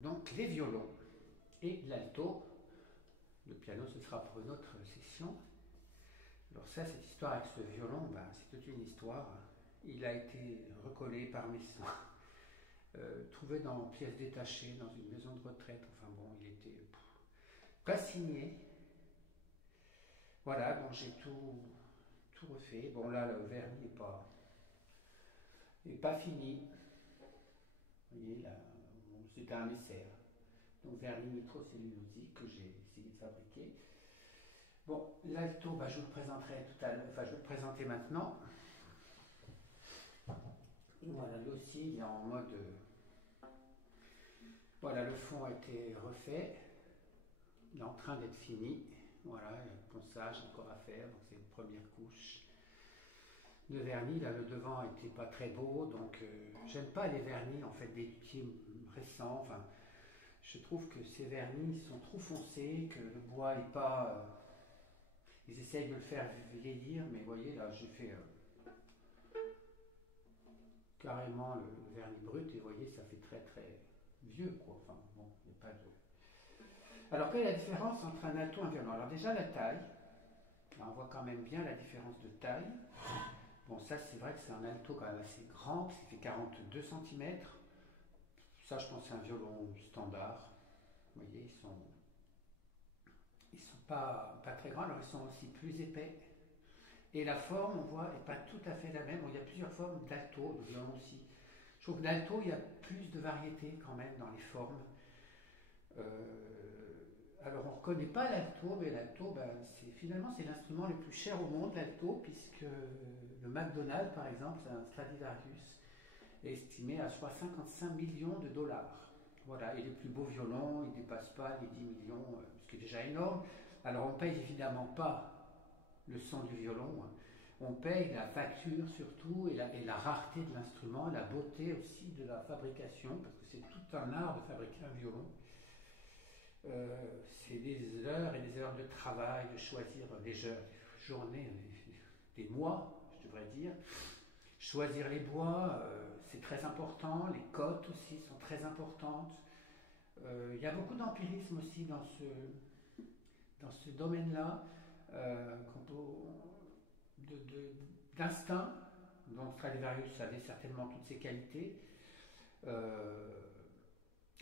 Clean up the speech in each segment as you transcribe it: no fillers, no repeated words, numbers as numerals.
Donc les violons et l'alto. Le piano, ce sera pour une autre session. Alors ça, cette histoire avec ce violon, c'est toute une histoire. Il a été recollé par mes soins, trouvé dans pièces détachées, dans une maison de retraite. Enfin bon, il était pas signé. Voilà, donc j'ai tout refait. Bon là, le vernis n'est pas fini. Vous voyez, là, bon, c'était un essai. Donc vernis nitrocellulosique que j'ai essayé de fabriquer. Bon, l'alto, je vous le présenterai tout à l'heure, enfin je vais le présenter maintenant. Voilà, lui aussi il est en mode. Voilà, le fond a été refait. Il est en train d'être fini. Voilà, il y a le ponçage encore à faire, donc c'est une première couche de vernis. Là, le devant n'était pas très beau, donc j'aime pas les vernis en fait des pieds récents. Enfin, je trouve que ces vernis sont trop foncés, que le bois n'est pas. Ils essayent de le faire vieillir, mais vous voyez, là, j'ai fait carrément le vernis brut, et vous voyez, ça fait très très vieux, quoi. Enfin, bon, il n'y a pas de. Alors, quelle est la différence entre un alto et un violon? Alors, déjà, la taille. Là, on voit quand même bien la différence de taille. Bon, ça, c'est vrai que c'est un alto quand même assez grand, ça fait 42 cm. Ça, je pense, c'est un violon standard. Vous voyez, ils sont pas très grands, alors ils sont aussi plus épais. Et la forme, on voit, n'est pas tout à fait la même. Bon, il y a plusieurs formes d'alto, de violon aussi. Je trouve que d'alto, il y a plus de variété quand même dans les formes. Alors, on ne reconnaît pas l'alto, mais l'alto, finalement, c'est l'instrument le plus cher au monde, l'alto, puisque le McDonald's, par exemple, c'est un Stradivarius, est estimé à soit 55 millions de dollars. Voilà, et les plus beaux violons, ils ne dépassent pas les 10 millions, ce qui est déjà énorme. Alors, on ne paye évidemment pas le son du violon, on paye la facture surtout, et la rareté de l'instrument, la beauté aussi de la fabrication, parce que c'est tout un art de fabriquer un violon. C'est des heures et des heures de travail, de choisir des journées, des mois, je devrais dire. Choisir les bois, c'est très important. Les cotes aussi sont très importantes. Il y a beaucoup d'empirisme aussi dans ce domaine-là, d'instinct. Donc Stradivarius avait certainement toutes ses qualités.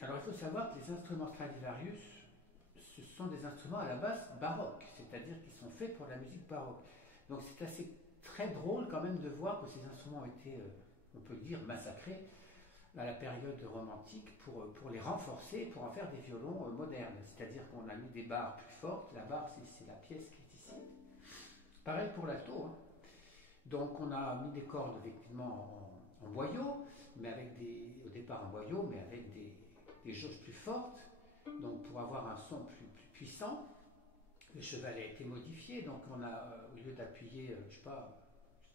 Alors il faut savoir que les instruments Stradivarius, ce sont des instruments à la base baroques, c'est-à-dire qu'ils sont faits pour la musique baroque. Donc c'est assez très drôle quand même de voir que ces instruments ont été, on peut le dire, massacrés à la période romantique pour les renforcer, pour en faire des violons modernes. C'est-à-dire qu'on a mis des barres plus fortes, la barre c'est la pièce qui est ici. Pareil pour l'alto. Hein. Donc on a mis des cordes effectivement en boyau, mais au départ en boyau, mais avec des jauges plus fortes, donc pour avoir un son plus puissant. Le chevalet a été modifié, donc on a, au lieu d'appuyer, je dis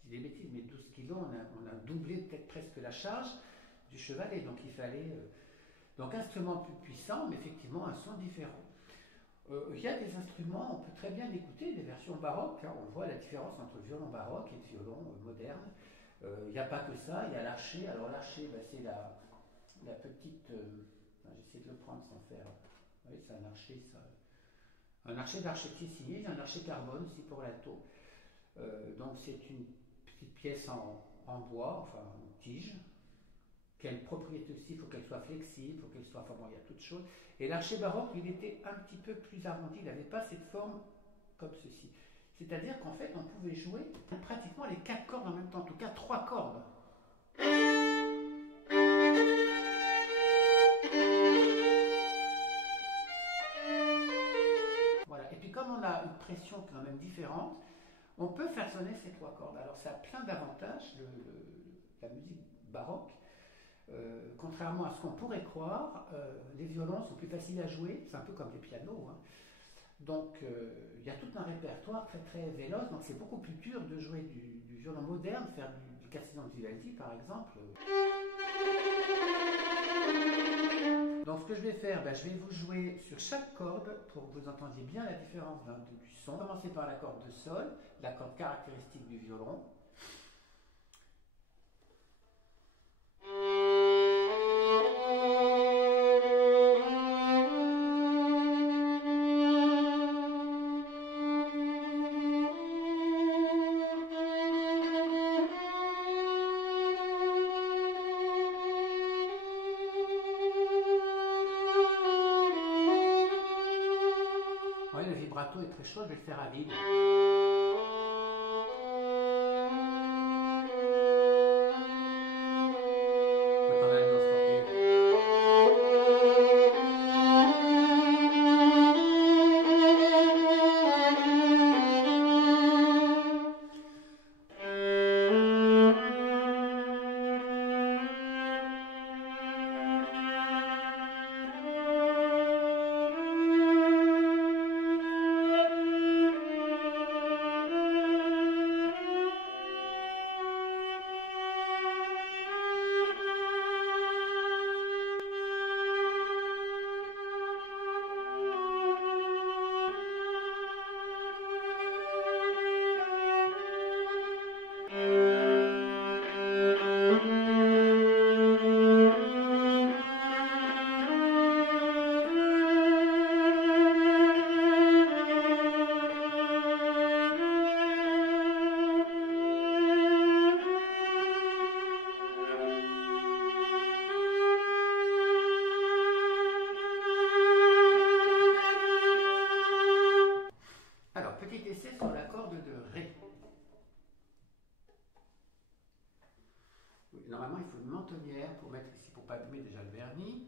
des bêtises, mais 12 kg, on a doublé peut-être presque la charge du chevalet, donc il fallait donc instrument plus puissant, mais effectivement un son différent. Il y a des instruments, on peut très bien écouter des versions baroques, hein, on voit la différence entre le violon baroque et le violon moderne. Il n'y a pas que ça, il y a l'archet. Alors l'archet, c'est la petite. J'essaie de le prendre sans faire. Oui, c'est un archet, ça. Un archet d'archetier signé, il y a un archet carbone aussi pour l'alto. Donc c'est une petite pièce en bois, enfin en tige. Quelle propriété aussi, il faut qu'elle soit flexible, il faut qu'elle soit. Enfin bon, il y a toutes choses. Et l'archet baroque, il était un petit peu plus arrondi, il n'avait pas cette forme comme ceci. C'est-à-dire qu'en fait, on pouvait jouer pratiquement les 4 cordes en même temps, en tout cas 3 cordes. Voilà. Et puis comme on a une pression quand même différente, on peut faire sonner ces 3 cordes. Alors ça a plein d'avantages, la musique baroque. Contrairement à ce qu'on pourrait croire, les violons sont plus faciles à jouer, c'est un peu comme les pianos. Hein. Donc il y a tout un répertoire très très véloce, donc c'est beaucoup plus dur de jouer du violon moderne, faire du Castellano di Vivaldi par exemple. Donc ce que je vais faire, je vais vous jouer sur chaque corde pour que vous entendiez bien la différence du son. Commencer par la corde de sol, la corde caractéristique du violon. vibrato est très chaud, je vais le faire à vide. Maintenant, la note sportive. Alors, petit essai sur la corde de Ré. Oui, normalement, il faut une mentonnière pour mettre ici, pour ne pas abîmer déjà le vernis.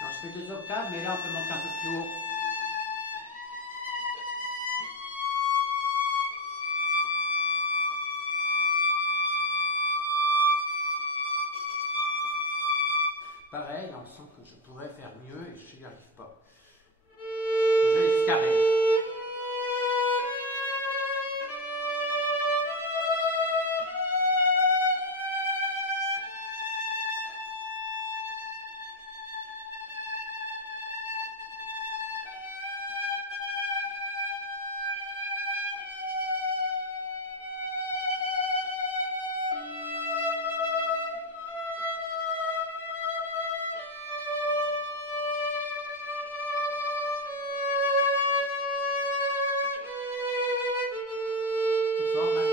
Alors je fais 2 octaves, mais là on peut monter un peu plus haut. Pareil, on sent que je pourrais faire mieux et je n'y arrive pas. Je vais jusqu'à Ré. Plus fort, hein.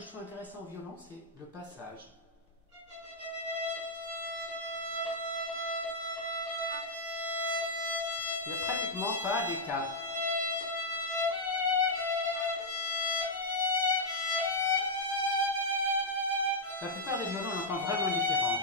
que je trouve intéressant au violon, c'est le passage. Il n'y a pratiquement pas d'écart. La plupart des violons, on entend vraiment une différence.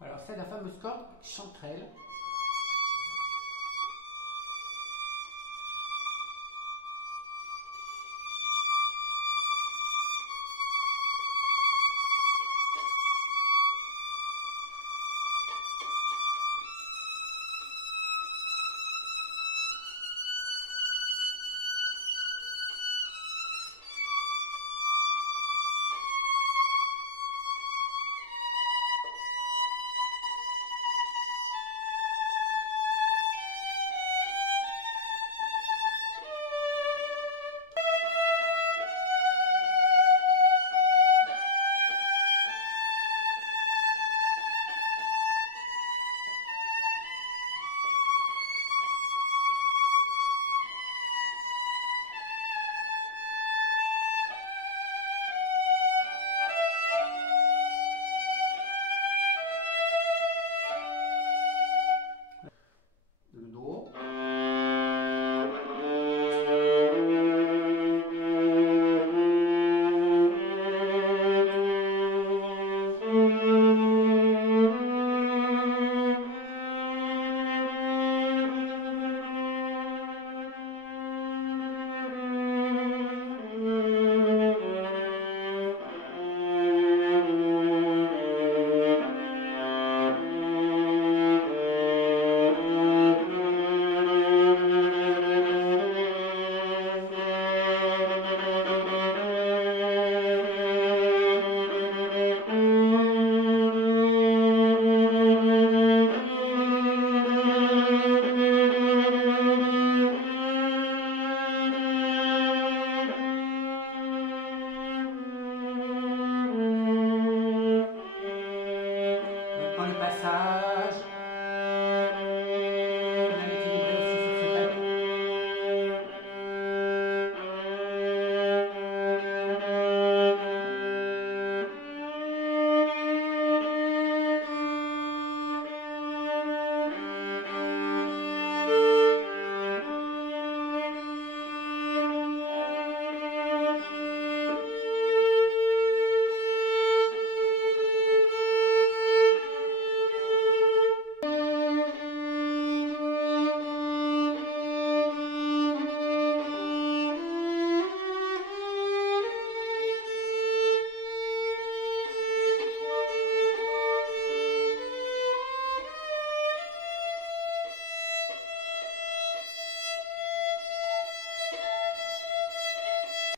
Alors c'est la fameuse corde chanterelle. Le passage, on a équilibré aussi sur ce tapis.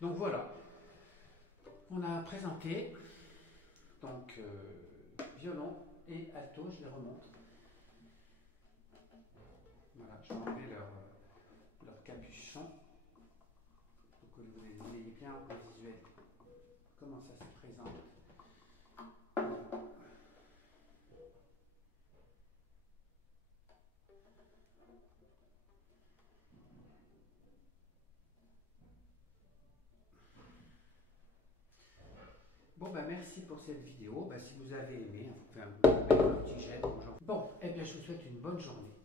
Donc voilà, on a présenté donc violon et alto, je les remonte. Voilà, je vais enlever leur capuchon pour que vous ayez bien au visuel comment ça se présente. Bon, ben merci pour cette vidéo. Ben, si vous avez aimé, vous pouvez mettre un petit j'aime. Bon, eh bien je vous souhaite une bonne journée.